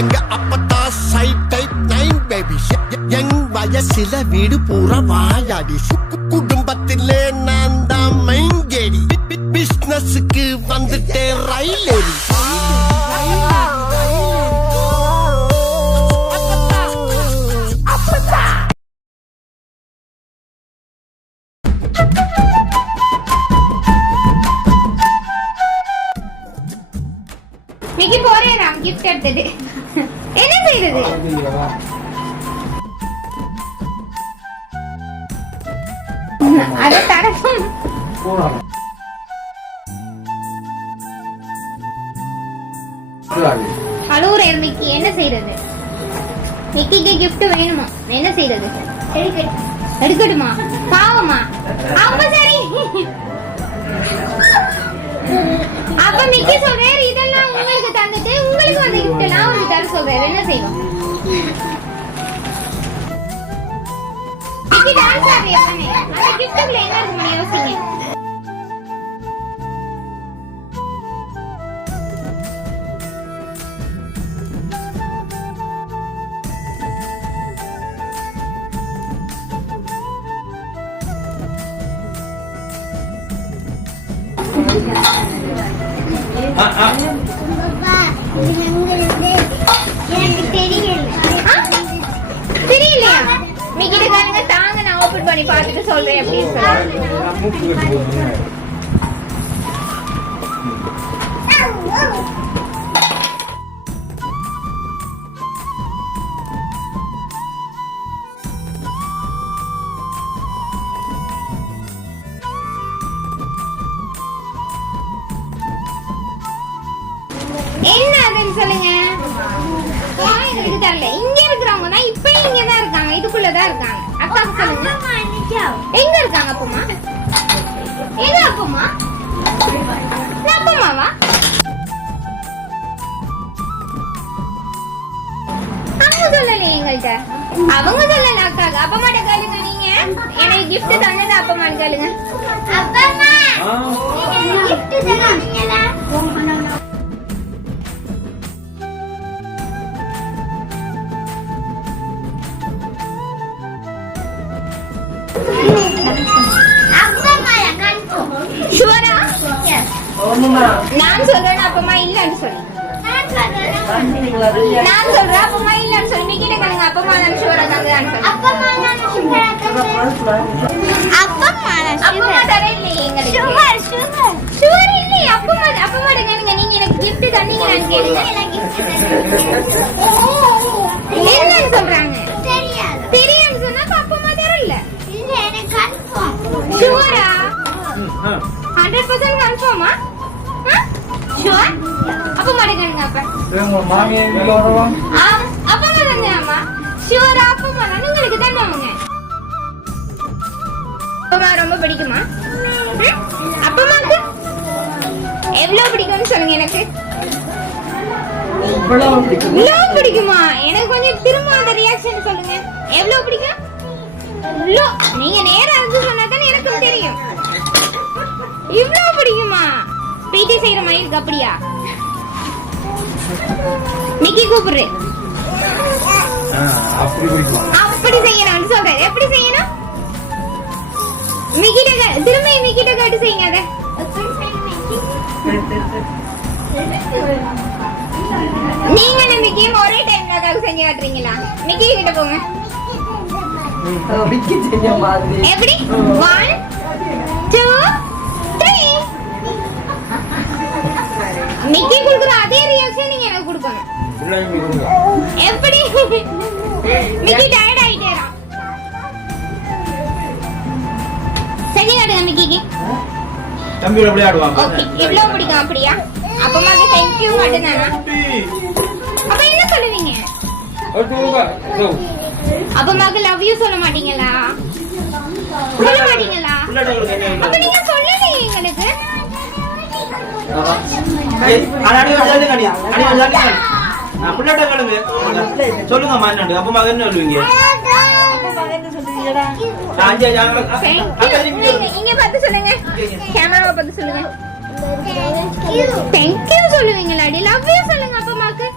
எங்க அப்பத்தா side type 9 baby எங் வயசுல வீடு பூரா வாயாடி குடும்பத்திலே நான் தான் மெயின் கேடி பிசினஸுக்கு வந்துட்டே ரயில் ஏறி மிக்கி போறேன் கிஃப்ட் எடுத்துட்டு என்ன செய்யறது அது தரக்கும் அழுவுறேன் மிக்கி என்ன செய்யறது மிக்கிக்கு கிஃப்ட் வேணுமா என்ன செய்யறது எடுக்கட்டுமா பாவமா அப்ப சரி அப்ப மிக்கி சொல்றாரு இதெல்லாம் உங்களுக்கு தந்துட்டு உங்களுக்கு வந்து கிஃப்ட் எல்லாம் வந்து தர சொல்றாரு என்ன செய்வோம் மிக்கி டான்ஸ் ஆடுறியா அந்த கிஃப்ட்ல என்ன இருக்குன்னு யோசிங்க தெரியலையா மிக்கிட்ட காணுங்க தாங்க நான் ஓபன் பண்ணி பார்த்துட்டு சொல்றேன் அப்படின்னு சொல்றேன் என்ன அதுன்னு சொல்லுங்க எங்களுக்கு தெரியல இங்க இருக்கிறவங்க தான் இப்ப இங்கதான் இருக்காங்க இதுக்குள்ளதான் இருக்காங்க அக்காவுக்கு சொல்லுங்க எங்க இருக்காங்க அப்பமா எங்க அப்பமா அப்பமாவா அவங்க சொல்லல எங்கள்கிட்ட அவங்க சொல்லல அக்காக்கு அப்பமாட்ட கேளுங்க நீங்க எனக்கு கிஃப்ட் தந்தது அப்பமான்னு கேளுங்க அப்பமா கிஃப்ட் தந்தீங்களா நான் சொல்றேன் அப்பமா இல்லன்னு சொல்லி நான் சொல்றேன் அப்பமா இல்லன்னு சொல்லி மிக்கிட்ட கேளுங்க அப்பமா நான் ஷுவரா தந்தேன்னு சொல்லி அப்பமா தர இல்லையே எங்களுக்கு ஷுவர் இல்லையே அப்பமா கேளுங்க நீங்க எனக்கு கிஃப்ட் தந்தீங்கன்னு கேளுங்க என்னன்னு சொல்றாங்க தெரியாதுன்னு சொன்னா அப்பமா தரல ஷுவரா 100% கன்ஃபார்மா ஷுவர் அப்ப மாட்டேங்க அப்ப மாமியே வீட்ல வரவா அப்ப மாட்டேங்க அம்மா ஷுவர் அப்ப மாட்டேங்க உங்களுக்கு தான் அவங்க அப்பமா ரொம்ப பிடிக்குமா அப்பமாக்கு எவ்வளவு பிடிக்கும்னு சொல்லுங்க எனக்கு இவ்வளவு பிடிக்குமா எனக்கு கொஞ்சம் திரும்ப அந்த ரியாக்ஷன் சொல்லுங்க எவ்வளவு பிடிக்கும் நீங்க நேரா இருந்து சொன்னா தானே எனக்கு தெரியும் இவ்வளவு பிடிக்குமா பிரீத்தி செய்யற மாதிரி இருக்கு அப்படியா மிக்கி கூப்பிடுறேன் அப்படி செய்யணும் சொல்றேன் எப்படி செய்யணும் திரும்ப மிக்கிட்ட கேட்டு செய்யுங்க அத நீங்க மிக்கியும் ஒரே டைம்ல செஞ்சு காட்டுறீங்களா மிக்கி கிட்ட போங்க எப்படி 1 2 3 மிக்கி குடுக்குற அதே ரியாக்ஷன் நீங்க எனக்கு கொடுக்கணும் எப்படி மிக்கி டயர்ட் ஆயிட்டேரா செஞ்சு காட்டுங்க மிக்கிக்கு தம்பி அப்படியே ஆடுவாங்க ஓகே எவ்வளவு பிடிக்கும் அப்படியா அப்பமாக்கு தேங்க் யூ மட்டும்தானா அப்ப என்ன சொல்லுவீங்க அப்பமாக்கு லவ் யூ சொல்ல மாட்டீங்களா சொல்ல மாட்டீங்களா அப்ப நீங்க சொல்லலையே எங்களுக்கு சொல்லுங்க மாநாடு அப்பமா என்ன சொல்லுவீங்க இங்க பார்த்து சொல்லுங்க கேமராவை பார்த்து சொல்லுங்க தேங்க் யூ சொல்லுவீங்களா லவ் யூ சொல்லுங்க அப்பமாக்கு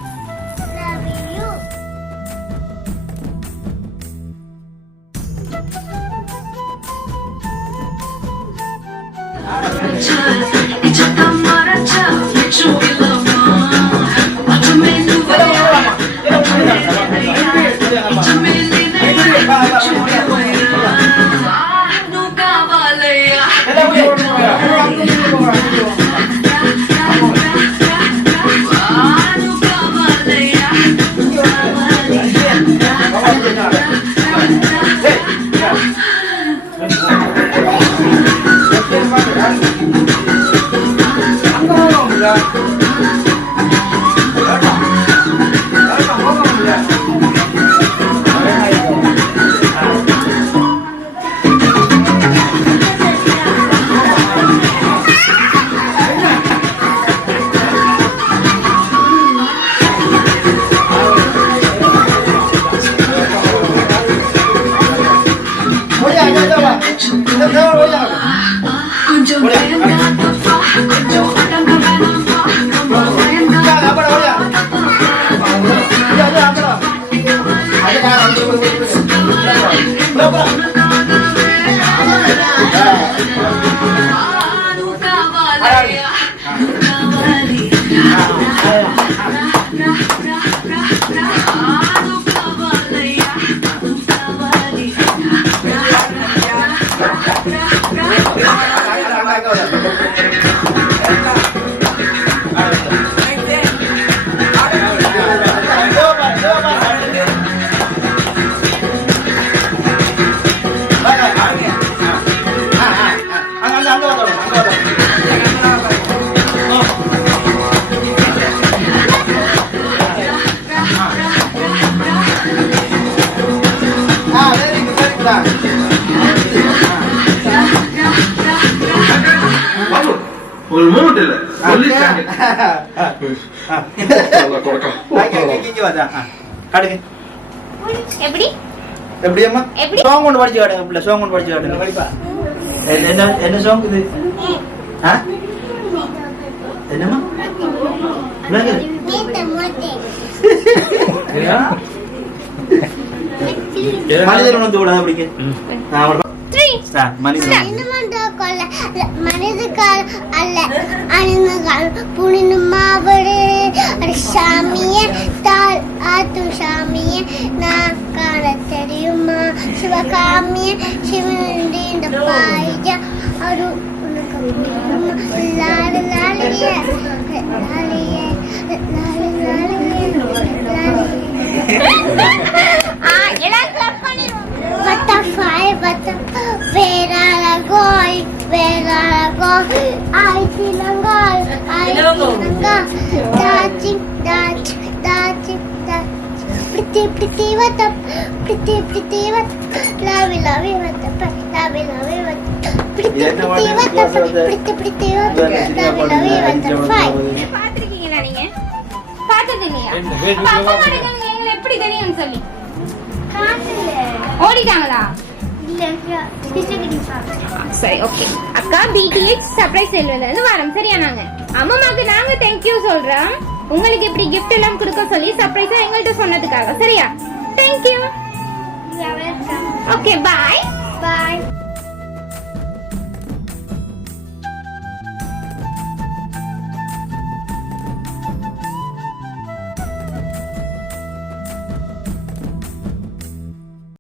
ஒரு மூமெண்ட் இல்ல சொல்லிட்டாங்க எப்படி எப்படி அம்மா எப்படி? சாங் ஒன்று படிச்சு காட்டுங்க பிள்ளை சாங் ஒன்று படிச்சு காட்டுங்க படிப்பா என்ன சாங் இது என்னம்மா மனிதன் உணர்ந்து விடாது அப்படிங்க மனிதன் மனிதர்கள் அல்ல அணிந்தகள் புனிதமாவது சாமியே தால் ஆத்தும் சாமியே நான் காண தெரியுமா சிவகாமியே சிவனுடைய இந்த பாய்ஜா அது உனக்கு லாலு லாலியே லாலியே லாலு லாலியே எல்லாம் கிளப் பண்ணிடுவோம். Butterfly, butterfly, where are I going? Where are I going? I see Langal, touching, touching, touching, touching. Pretty, pretty, what up? Pretty, pretty, what up? Lovey, lovey, what up? Lovey, lovey, what up? Pretty, pretty, what up? Pretty, pretty, what up? Lovey, lovey, what up? Fine. பாத்திருக்கீங்களா நீங்க? பார்த்தது இல்லையா? அப்பா மாடுங்க எங்களை எப்படி தெரியும்னு சொல்லி ஓடிட்டாங்களா? சரி ஓகே அக்கா பிடிஎக்ஸ் சர்ப்ரைஸ் செல்வதிலிருந்து வரோம் சரியா? நாங்க அம்மாக்கு நாங்க தேங்க்யூ சொல்றோம் உங்களுக்கு இப்படி gift எல்லாம் கொடுக்க சொல்லி சர்ப்ரைஸா எங்கள்கிட்ட சொன்னதுக்காக சரியா? தேங்க்யூ. Okay bye Bye.